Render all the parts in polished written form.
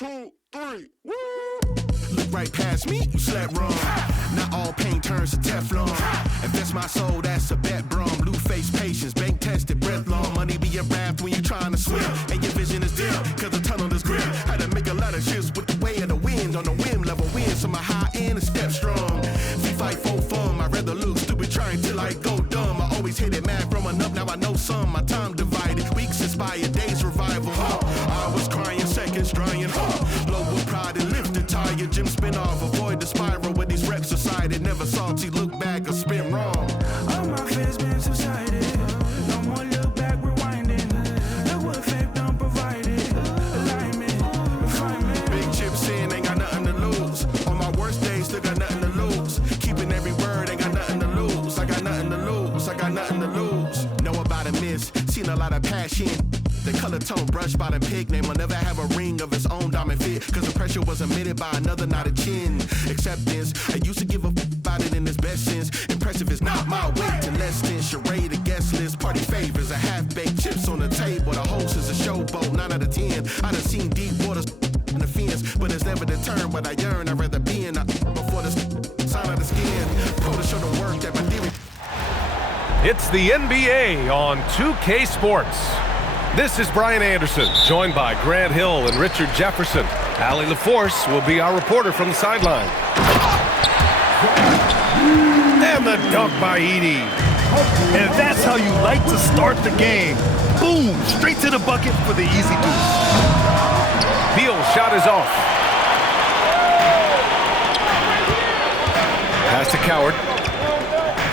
2, 3. Woo! Look right past me, you slept wrong. Not all pain turns to Teflon. If that's my soul, that's a bet, brum. Blue face patience, bank tested, breath long. Money be a raft when you're trying to swim. And your vision is dim, cause the tunnel is grim. Had to make a lot of shifts with the way of the wind. On the whim, level win, so my high end is step strong. We fight for fun, I'd rather look stupid trying till I go dumb. I always hated math growing up, now I know some. My time divided, weeks inspired, days revival. I was crying, seconds drying. Low with pride and lifted tire, Jim spin off, avoid the spiral with these reps decided. Never salty, look back or spin wrong. All my fears been subsided. No more look back, rewinding. Look what fate done provided. Alignment, refinement. Big chips in, ain't got nothing to lose. On my worst days, still got nothing to lose. Keeping every word, ain't got nothing to lose. I got nothing to lose, I got nothing to lose. Know about a miss, seen a lot of passion. The color tone brushed by the pig name will never have a ring of its own diamond fit. Cause the pressure was emitted by another, not a chin. Acceptance, I used to give a about it in its best sense. Impressive is not my weight to less than charade, a guest list. Party favors, a half-baked chips on the table. The host is a showboat, 9 out of 10. I done seen deep waters in the fence, but it's never deterred what I yearn. I'd rather be in a before the sign of the skin. Pro to show the work that my theory. It's the NBA on 2K Sports. This is Brian Anderson, joined by Grant Hill and Richard Jefferson. Allie LaForce will be our reporter from the sideline. And the dunk by Edie. And that's how you like to start the game. Boom, straight to the bucket for the easy deuce. Beal's shot is off. Pass to Coward.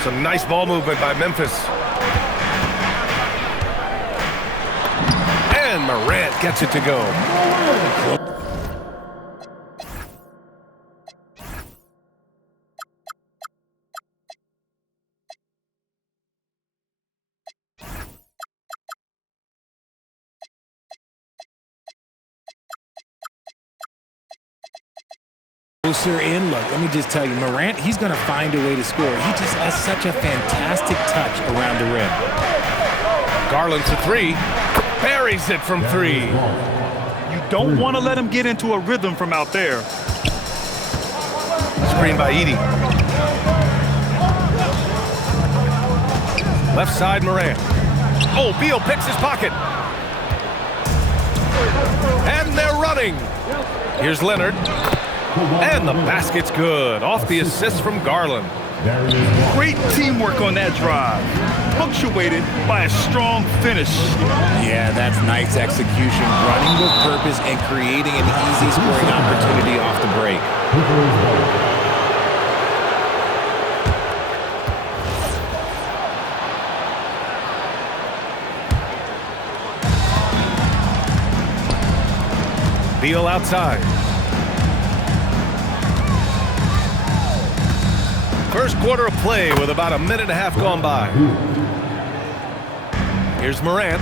Some nice ball movement by Memphis. And Morant gets it to go. Closer in, look, let me just tell you, Morant, he's going to find a way to score. He just has such a fantastic touch around the rim. Garland to three. Buries it from three. You don't want to let him get into a rhythm from out there. Screen by Edie. Left side, Morant. Oh, Beal picks his pocket. And they're running. Here's Leonard. And the basket's good. Off the assist from Garland. Great teamwork on that drive. Punctuated by a strong finish. Yeah, that's nice execution. Running with purpose and creating an easy scoring opportunity off the break. Beal outside. First quarter of play with about a minute and a half gone by. Here's Morant.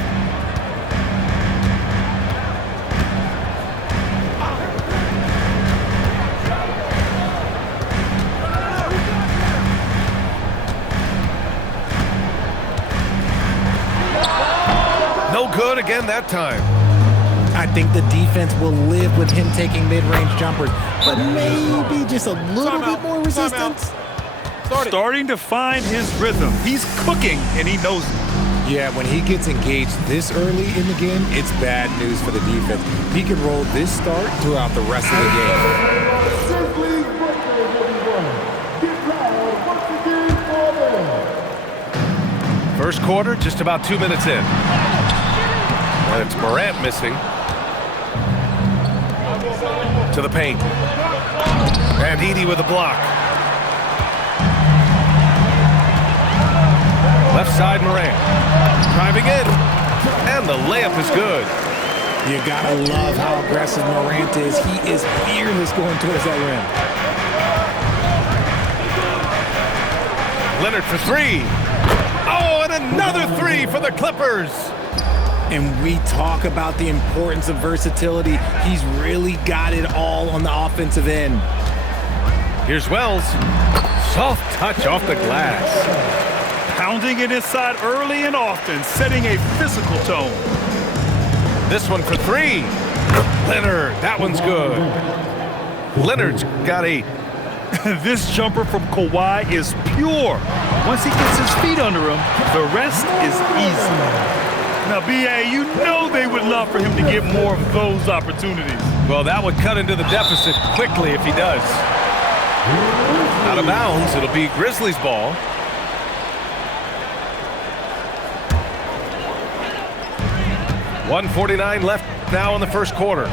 No good again that time. I think the defense will live with him taking mid-range jumpers, but maybe just a little bit more resistance. Starting to find his rhythm. He's cooking, and he knows it. Yeah, when he gets engaged this early in the game, it's bad news for the defense. He can roll this start throughout the rest of the game. First quarter, just about 2 minutes in. And it's Morant missing. To the paint. And Edie with a block. Left side, Morant. Driving in. And the layup is good. You gotta love how aggressive Morant is. He is fearless going towards that rim. Leonard for three. Oh, and another three for the Clippers. And we talk about the importance of versatility. He's really got it all on the offensive end. Here's Wells. Soft touch off the glass. Pounding it inside early and often, setting a physical tone. This one for three. Leonard, that one's good. Leonard's got 8. This jumper from Kawhi is pure. Once he gets his feet under him, the rest is easy. Now, B.A., you know they would love for him to get more of those opportunities. Well, that would cut into the deficit quickly if he does. Out of bounds, it'll be Grizzlies ball. .149 left now in the first quarter.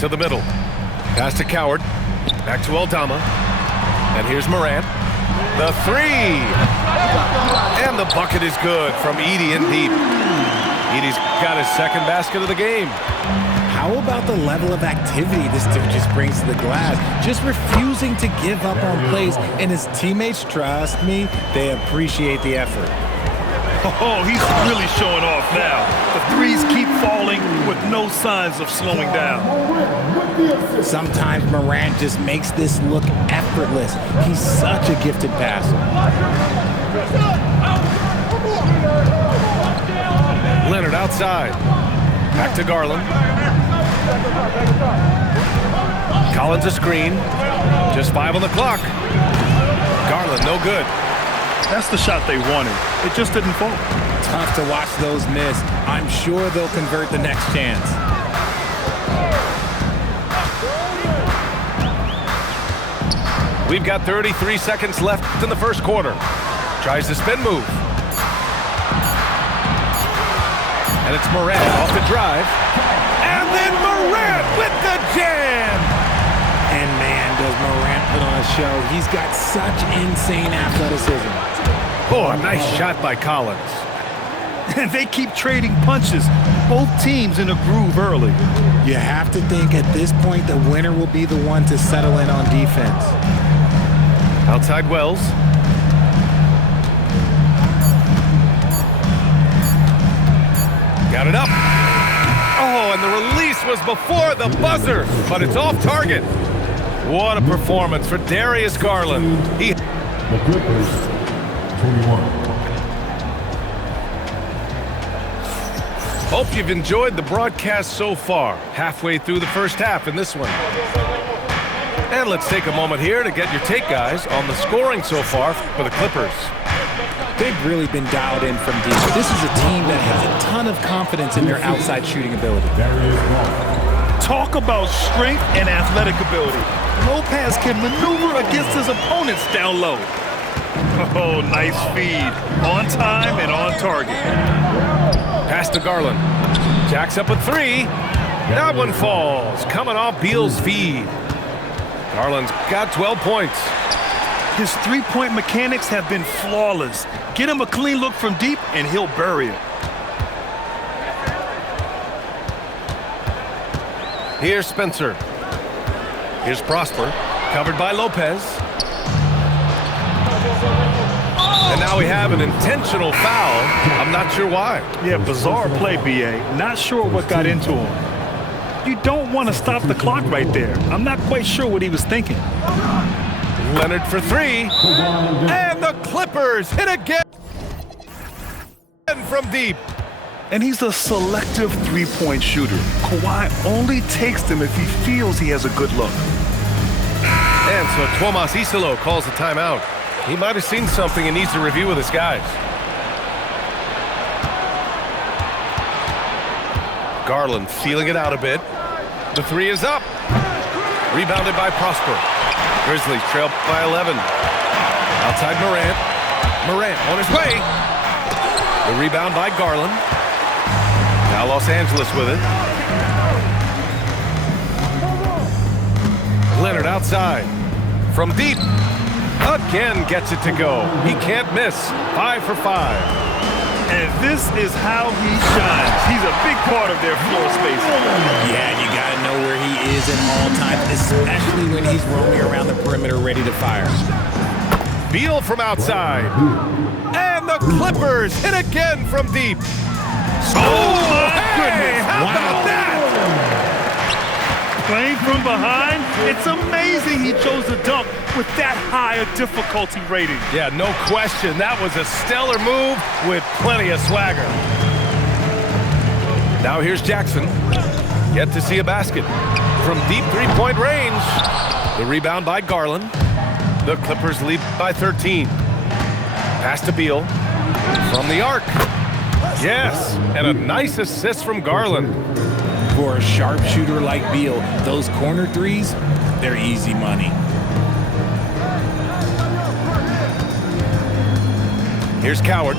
To the middle. Pass to Coward. Back to Aldama. And here's Morant. The 3. And the bucket is good from Edey in deep. Edey's got his second basket of the game. How about the level of activity this dude just brings to the glass? Just refusing to give up on plays, and his teammates, trust me, they appreciate the effort. Oh, he's really showing off now. The threes keep falling with no signs of slowing down. Sometimes Morant just makes this look effortless. He's such a gifted passer. Leonard outside. Back to Garland. Collins a screen. Just 5 on the clock. Garland no good. That's the shot they wanted. It just didn't fall. Tough to watch those miss. I'm sure they'll convert the next chance. We've got 33 seconds left in the first quarter. Tries the spin move. And it's Morant off the drive. And then Morant with the jam! And man, does Morant put on a show. He's got such insane athleticism. Oh, a nice shot by Collins. And they keep trading punches. Both teams in a groove early. You have to think at this point the winner will be the one to settle in on defense. Outside Wells. Got it up. Oh, and the release was before the buzzer, but it's off target. What a performance for Darius Garland. The Clippers, 21. Hope you've enjoyed the broadcast so far. Halfway through the first half in this one. And let's take a moment here to get your take, guys, on the scoring so far for the Clippers. They've really been dialed in from deep. This is a team that has a ton of confidence in their outside shooting ability. Talk about strength and athletic ability. Lopez can maneuver against his opponents down low. Oh, nice feed. On time and on target. Pass to Garland. Jacks up a 3. That one falls. Coming off Beal's feed. Garland's got 12 points. His three-point mechanics have been flawless. Get him a clean look from deep, and he'll bury it. Here's Spencer. Here's Prosper. Covered by Lopez. And now we have an intentional foul. I'm not sure why. Yeah, bizarre play, B.A. Not sure what got into him. You don't want to stop the clock right there. I'm not quite sure what he was thinking. Leonard for 3. And the Clippers hit again from deep. And he's a selective three-point shooter. Kawhi only takes them if he feels he has a good look. And so Tomas Isolo calls the timeout. He might have seen something and needs to review with his guys. Garland feeling it out a bit. The 3 is up. Rebounded by Prosper. Grizzlies trail by 11. Outside Morant. Morant on his way. The rebound by Garland. Now Los Angeles with it. Leonard outside. From deep. Again gets it to go. He can't miss. 5 for 5. And this is how he shines. He's a big part of their floor space. Yeah, you got to know where he is at all times, especially when he's roaming around the perimeter ready to fire. Beal from outside. And the Clippers hit again from deep. Oh, my goodness. How about that? Playing from behind, it's amazing he chose to dunk with that high a difficulty rating. Yeah, no question. That was a stellar move with plenty of swagger. Now here's Jackson. Yet to see a basket. From deep three-point range. The rebound by Garland. The Clippers lead by 13. Pass to Beal. From the arc. Yes, and a nice assist from Garland. For a sharpshooter like Beal, those corner threes, they're easy money. Here's Coward.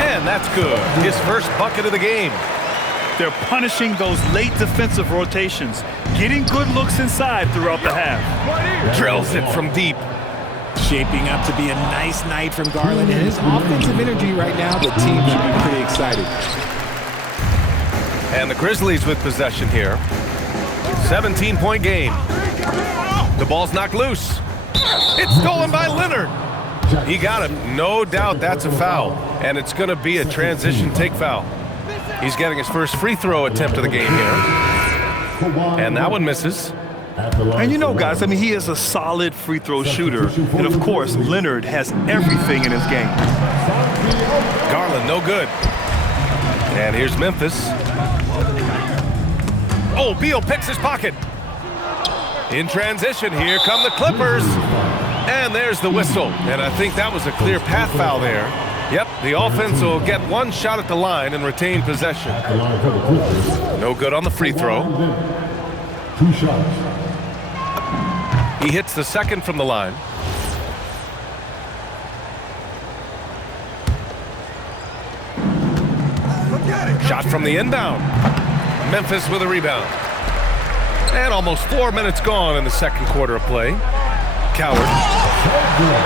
And that's good. His first bucket of the game. They're punishing those late defensive rotations, getting good looks inside throughout the half. Drills it from deep. Shaping up to be a nice night from Garland, and his offensive energy right now, the team should be pretty excited. And the Grizzlies with possession here. 17-point game. The ball's knocked loose. It's stolen by Leonard. He got him. No doubt that's a foul. And it's going to be a transition take foul. He's getting his first free throw attempt of the game here. And that one misses. And you know, guys, I mean, he is a solid free throw shooter. And, of course, Leonard has everything in his game. Garland, no good. And here's Memphis. Oh, Beal picks his pocket. In transition, here come the Clippers. And there's the whistle. And I think that was a clear path foul there. Yep, the offense will get one shot at the line and retain possession. No good on the free throw. 2 shots. He hits the second from the line. Shot from the inbound. Memphis with a rebound. And almost 4 minutes gone in the second quarter of play. Coward.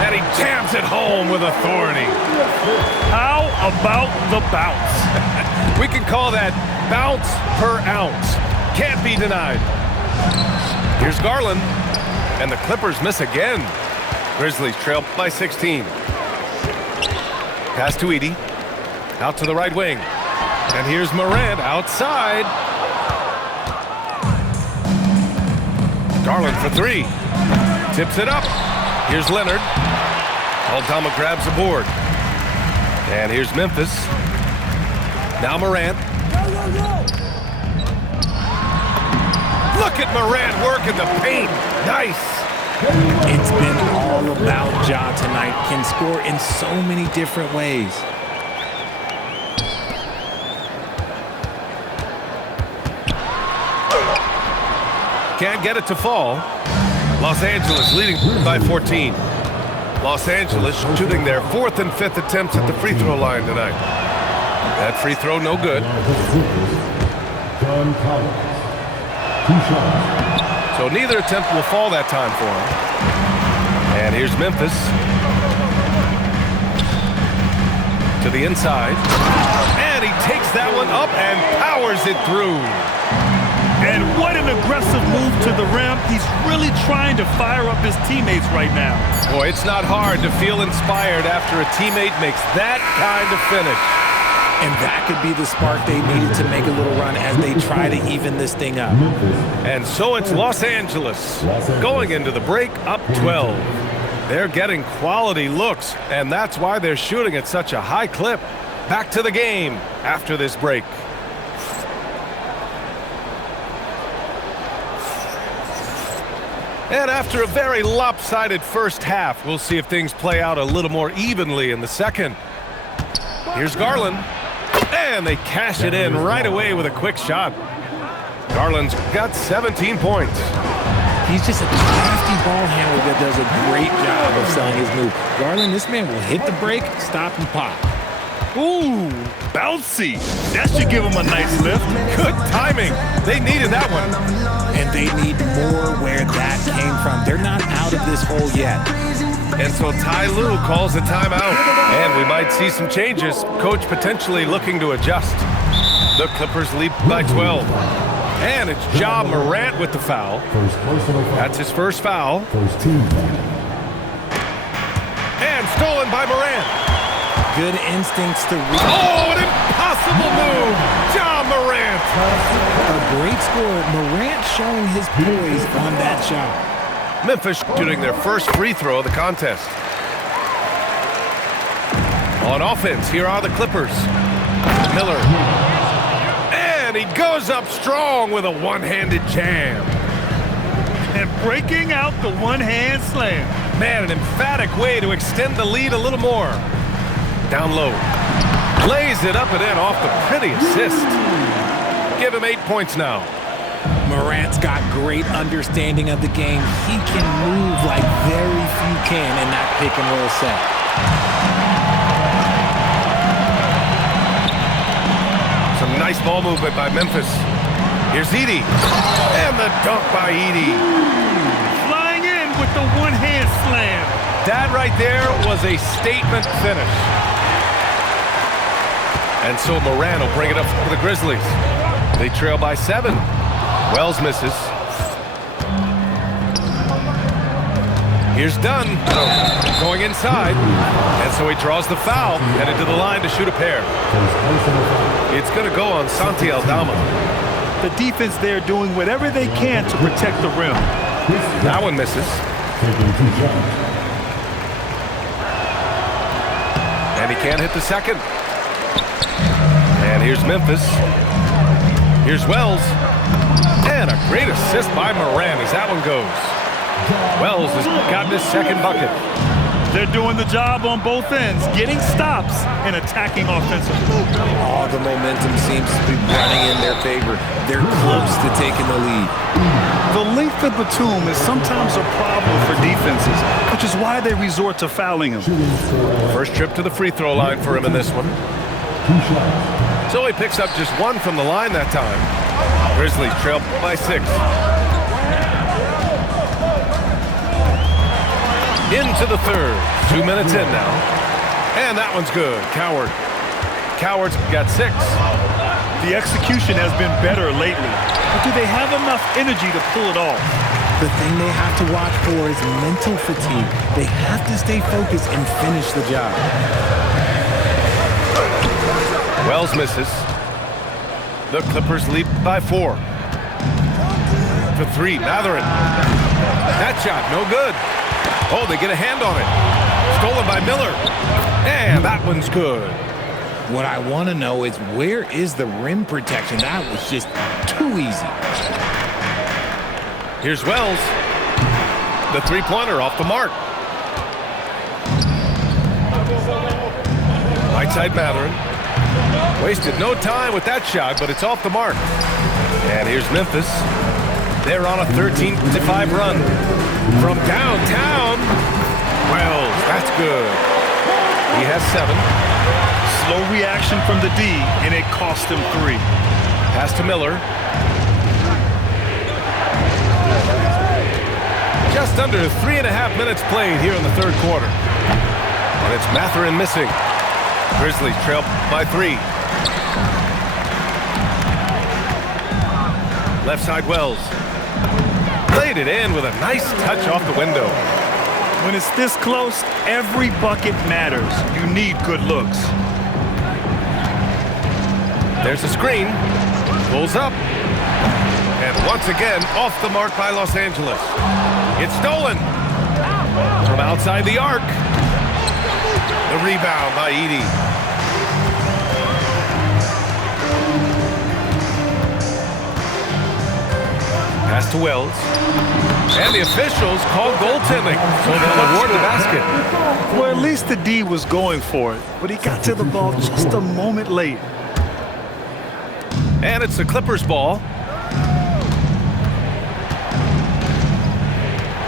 And he jams it home with authority. How about the bounce? We can call that bounce per ounce. Can't be denied. Here's Garland. And the Clippers miss again. Grizzlies trail by 16. Pass to Edey. Out to the right wing. And here's Morant outside. Garland for 3. Tips it up. Here's Leonard. Aldama grabs the board. And here's Memphis. Now Morant. Look at Morant working the paint. Nice. It's been all about Ja tonight. Can score in so many different ways. Can't get it to fall. Los Angeles leading by 14. Los Angeles shooting their 4th and 5th attempts at the free throw line tonight. That free throw no good. John Collins. 2 shots. So neither attempt will fall that time for him. And here's Memphis. To the inside. And he takes that one up and powers it through. And what an aggressive move to the rim. He's really trying to fire up his teammates right now. Boy, it's not hard to feel inspired after a teammate makes that kind of finish. And that could be the spark they needed to make a little run as they try to even this thing up. And so it's Los Angeles going into the break up 12. They're getting quality looks, and that's why they're shooting at such a high clip. Back to the game after this break. And after a very lopsided first half, we'll see if things play out a little more evenly in the second. Here's Garland. And they cash it in right away with a quick shot. Garland's got 17 points. He's just a crafty ball handler that does a great job of selling his move. Garland, this man will hit the break, stop, and pop. Ooh, bouncy. That should give him a nice lift. Good timing. They needed that one. And they need more where that came from. They're not out of this hole yet. And so Ty Lue calls a timeout. And we might see some changes. Coach potentially looking to adjust. The Clippers lead by 12. And it's Ja Morant with the foul. That's his first foul. First team foul. And stolen by Morant. Good instincts to read. Oh, an impossible move. Ja Morant. A great score. Morant showing his poise on that shot. Memphis shooting their first free throw of the contest. On offense, here are the Clippers. Miller. And he goes up strong with a one-handed jam. And breaking out the one-hand slam. Man, an emphatic way to extend the lead a little more. Down low. Lays it up and in off the pretty assist. Give him 8 points now. Morant's got great understanding of the game. He can move like very few can in that pick and roll set. Some nice ball movement by Memphis. Here's Edey. And the dunk by Edey. Flying in with the one-hand slam. That right there was a statement finish. And so Morant will bring it up for the Grizzlies. They trail by 7. Wells misses. Here's Dunn going inside. And so he draws the foul, headed to the line to shoot a pair. It's going to go on Santi Aldama. The defense there doing whatever they can to protect the rim. That one misses. Taking 2 shots. And he can't hit the second. And here's Memphis. Here's Wells. And a great assist by Morant as that one goes. Wells has gotten his second bucket. They're doing the job on both ends, getting stops and attacking offensively. All the momentum seems to be running in their favor. They're close to taking the lead. The length of Batum is sometimes a problem for defenses, which is why they resort to fouling him. First trip to the free throw line for him in this one. 2 shots. So he picks up just 1 from the line that time. Grizzlies trail by 6. Into the third. 2 minutes in now. And that one's good. Coward's got 6. The execution has been better lately, but do they have enough energy to pull it off? The thing they have to watch for is mental fatigue. They have to stay focused and finish the job. Wells misses. The Clippers lead by 4. For 3, Matherin. That shot, no good. Oh, they get a hand on it. Stolen by Miller. And that one's good. What I want to know is where is the rim protection? That was just too easy. Here's Wells. The three-pointer off the mark. Right side Matherin. Wasted no time with that shot, but it's off the mark. And here's Memphis. They're on a 13-5 run. From downtown, Wells, that's good. He has 7. Slow reaction from the D, and it cost him 3. Pass to Miller. Just under 3.5 minutes played here in the third quarter. And it's Matherin missing. Grizzlies trail by 3. Left side Wells. Played it in with a nice touch off the window. When it's this close, every bucket matters. You need good looks. There's a screen. Pulls up. And once again, off the mark by Los Angeles. It's stolen. From outside the arc. The rebound by Edey. Pass to Wells. And the officials call goaltending, so they'll award the basket. Well, at least the D was going for it, but he got to the ball just a moment late. And it's the Clippers' ball.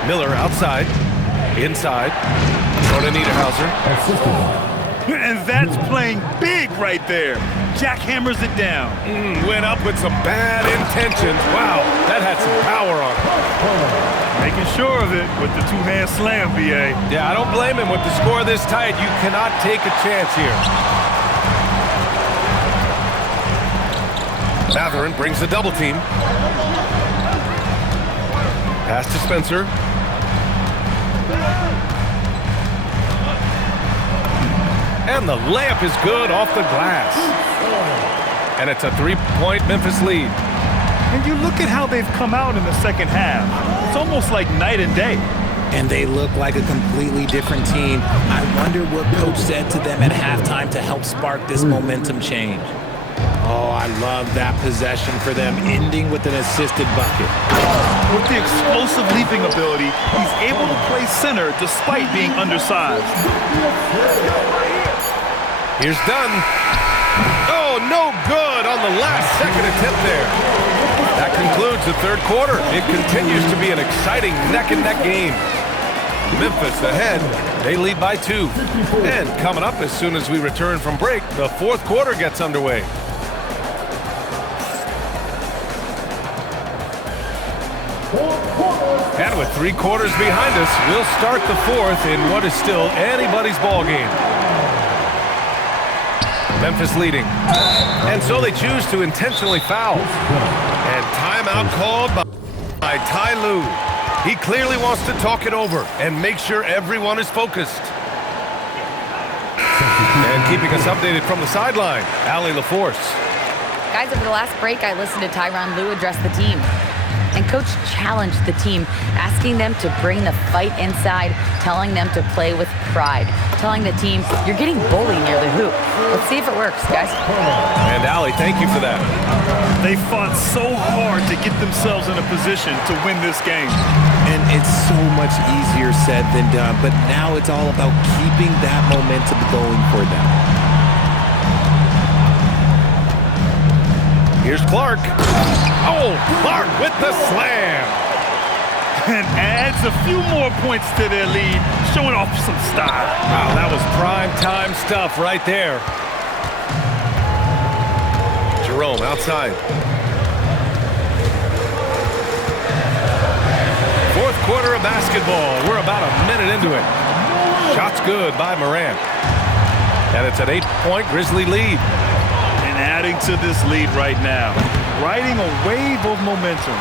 Miller outside. Inside. Throw to Niederhauser. And that's playing big right there. Jackhammers it down. Went up with some bad intentions. Wow, that had some power on it. Making sure of it with the two-hand slam, BA. Yeah, I don't blame him. With the score this tight, you cannot take a chance here. Matherin brings the double team. Pass to Spencer. And the layup is good off the glass. And it's a 3-point Memphis lead. And you look at how they've come out in the second half. It's almost like night and day. And they look like a completely different team. I wonder what coach said to them at halftime to help spark this momentum change. Oh, I love that possession for them, ending with an assisted bucket. With the explosive leaping ability, he's able to play center despite being undersized. Here's Dunn. Oh, no good on the last second attempt there. That concludes the third quarter. It continues to be an exciting neck-and-neck game. Memphis ahead. They lead by 2. And coming up as soon as we return from break, the fourth quarter gets underway. And with 3 quarters behind us, we'll start the fourth in what is still anybody's ball game. Memphis leading. And so they choose to intentionally foul. And timeout called by Ty Lue. He clearly wants to talk it over and make sure everyone is focused. And keeping us updated from the sideline, Allie LaForce. Guys, over the last break, I listened to Tyronn Lue address the team. And Coach challenged the team, asking them to bring the fight inside, telling them to play with pride, telling the team, you're getting bullied near the hoop. Let's see if it works, guys. And Allie, thank you for that. They fought so hard to get themselves in a position to win this game. And it's so much easier said than done, but now it's all about keeping that momentum going for them. Here's Clark. Oh, Clark with the slam. And adds a few more points to their lead, showing off some style. Wow, that was prime time stuff right there. Jerome outside. Fourth quarter of basketball. We're about a minute into it. Shot's good by Morant. And it's an 8-point Grizzly lead. Adding to this lead right now, riding a wave of momentum.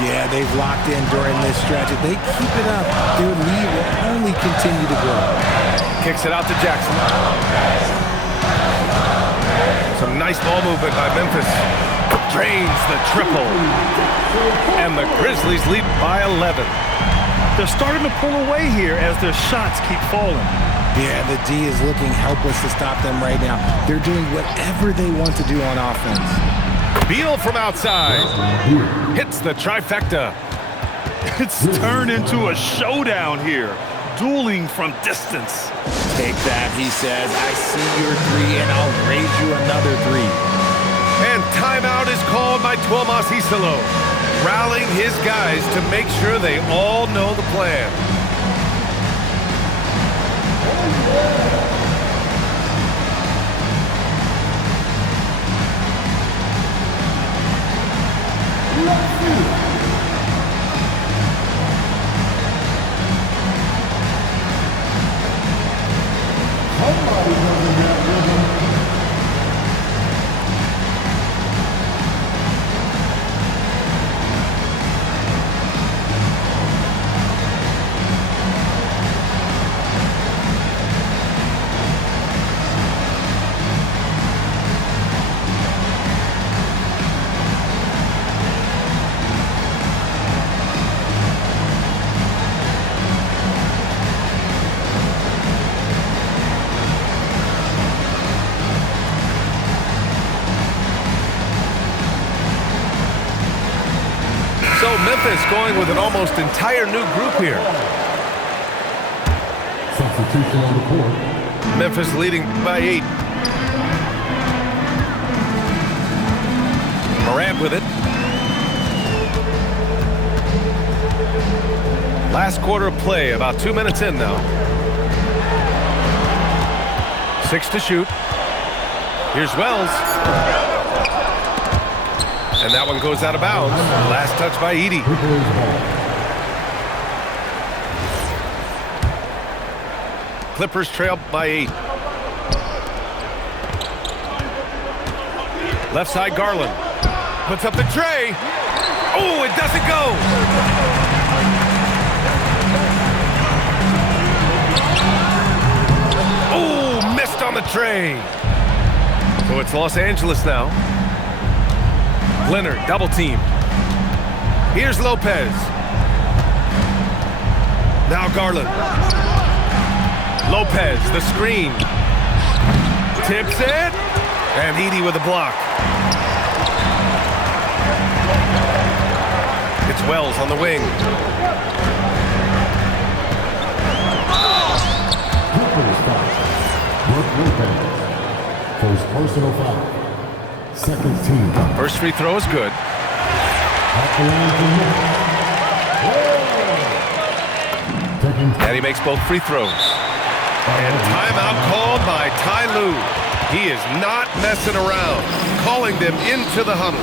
Yeah, they've locked in during this stretch. If they keep it up, their lead will only continue to grow. Kicks it out to Jackson. Some nice ball movement by Memphis. Drains the triple. And the Grizzlies lead by 11. They're starting to pull away here as their shots keep falling. Yeah, the D is looking helpless to stop them right now. They're doing whatever they want to do on offense. Beal from outside. Hits the trifecta. It's turned into a showdown here. Dueling from distance. Take that, he says. I see your 3, and I'll raise you another 3. And timeout is called by Tuomas Isalo, rallying his guys to make sure they all know the plan. So Memphis going with an almost entire new group here. Substitution on the court. Memphis leading by 8. Morant with it. Last quarter of play, about 2 minutes in now. 6 to shoot. Here's Wells. And that one goes out of bounds. Last touch by Edey. Clippers trail by 8. Left side, Garland. Puts up the tray. Oh, it doesn't go. Oh, missed on the tray. So it's Los Angeles now. Leonard, double team. Here's Lopez. Now Garland. Lopez, the screen. Tips it. And Edey with a block. It's Wells on the wing. Clippers foul. Brooke Lopez. First personal foul. Second team foul. First free throw is good. At the line for Memphis. Taking And he makes both free throws. And timeout called by Ty Lue. He is not messing around, calling them into the huddle.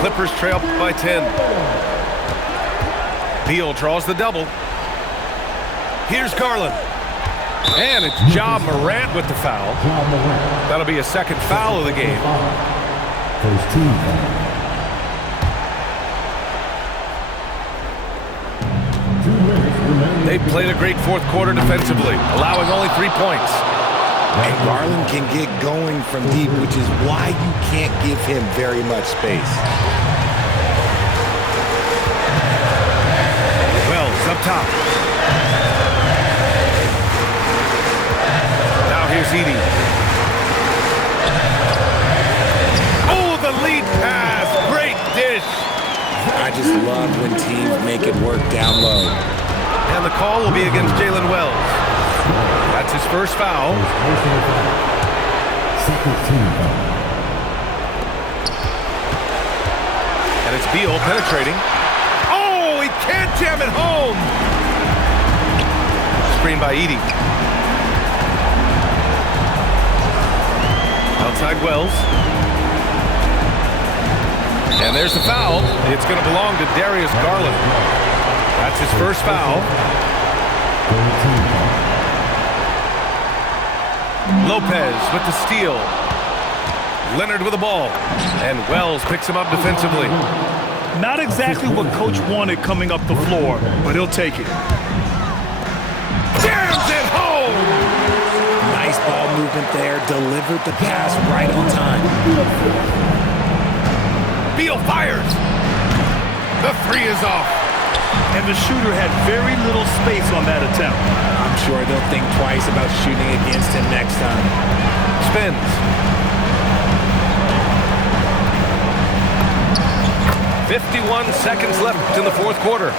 Clippers trail by 10. Beal draws the double. Here's Garland. And it's Ja Morant with the foul. That'll be a second foul of the game. First team foul. 2 minutes remaining. They played a great fourth quarter defensively, allowing only 3 points. And Garland can get going from deep, which is why you can't give him very much space. Wells up top. Now here's Edey. Oh, the lead pass. Great dish. I just love when teams make it work down low. And the call will be against Jalen Wells. That's his first foul. Personal foul. Second team foul. And it's Beal penetrating. Oh, he can't jam it home. Screen by Edey. Outside Wells. And there's the foul. It's going to belong to Darius Garland. That's his first foul. Third team foul. Lopez with the steal. Leonard with the ball. And Wells picks him up defensively. Not exactly what Coach wanted coming up the floor, but he'll take it. Jams it home! Nice ball movement there. Delivered the pass right on time. Beal fires. The three is off. And the shooter had very little space on that attempt. I'm sure they'll think twice about shooting against him next time. Spins. 51 seconds left in the fourth quarter.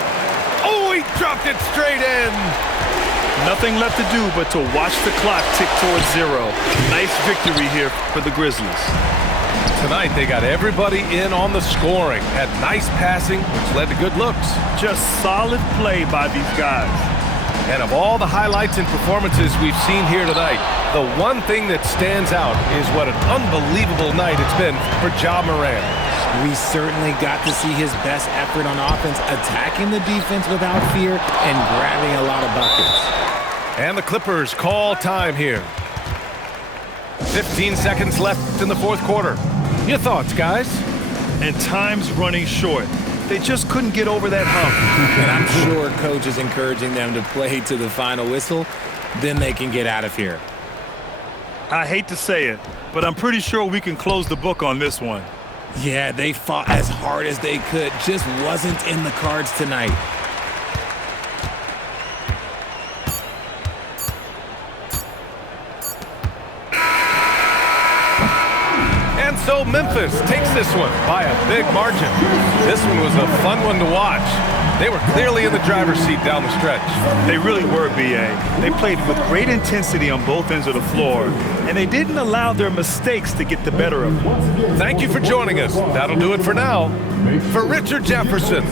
Oh, he dropped it straight in. Nothing left to do but to watch the clock tick towards 0. Nice victory here for the Grizzlies. Tonight, they got everybody in on the scoring. Had nice passing, which led to good looks. Just solid play by these guys. And of all the highlights and performances we've seen here tonight, the one thing that stands out is what an unbelievable night it's been for Ja Morant. We certainly got to see his best effort on offense, attacking the defense without fear and grabbing a lot of buckets. And the Clippers call time here. 15 seconds left in the fourth quarter. Your thoughts, guys? And time's running short. They just couldn't get over that hump. And I'm sure coach is encouraging them to play to the final whistle. Then they can get out of here. I hate to say it, but I'm pretty sure we can close the book on this one. Yeah, they fought as hard as they could. Just wasn't in the cards tonight. And so Memphis takes this one by a big margin. This one was a fun one to watch. They were clearly in the driver's seat down the stretch. They really were, B.A. They played with great intensity on both ends of the floor, and they didn't allow their mistakes to get the better of them. Thank you for joining us. That'll do it for now. For Richard Jefferson,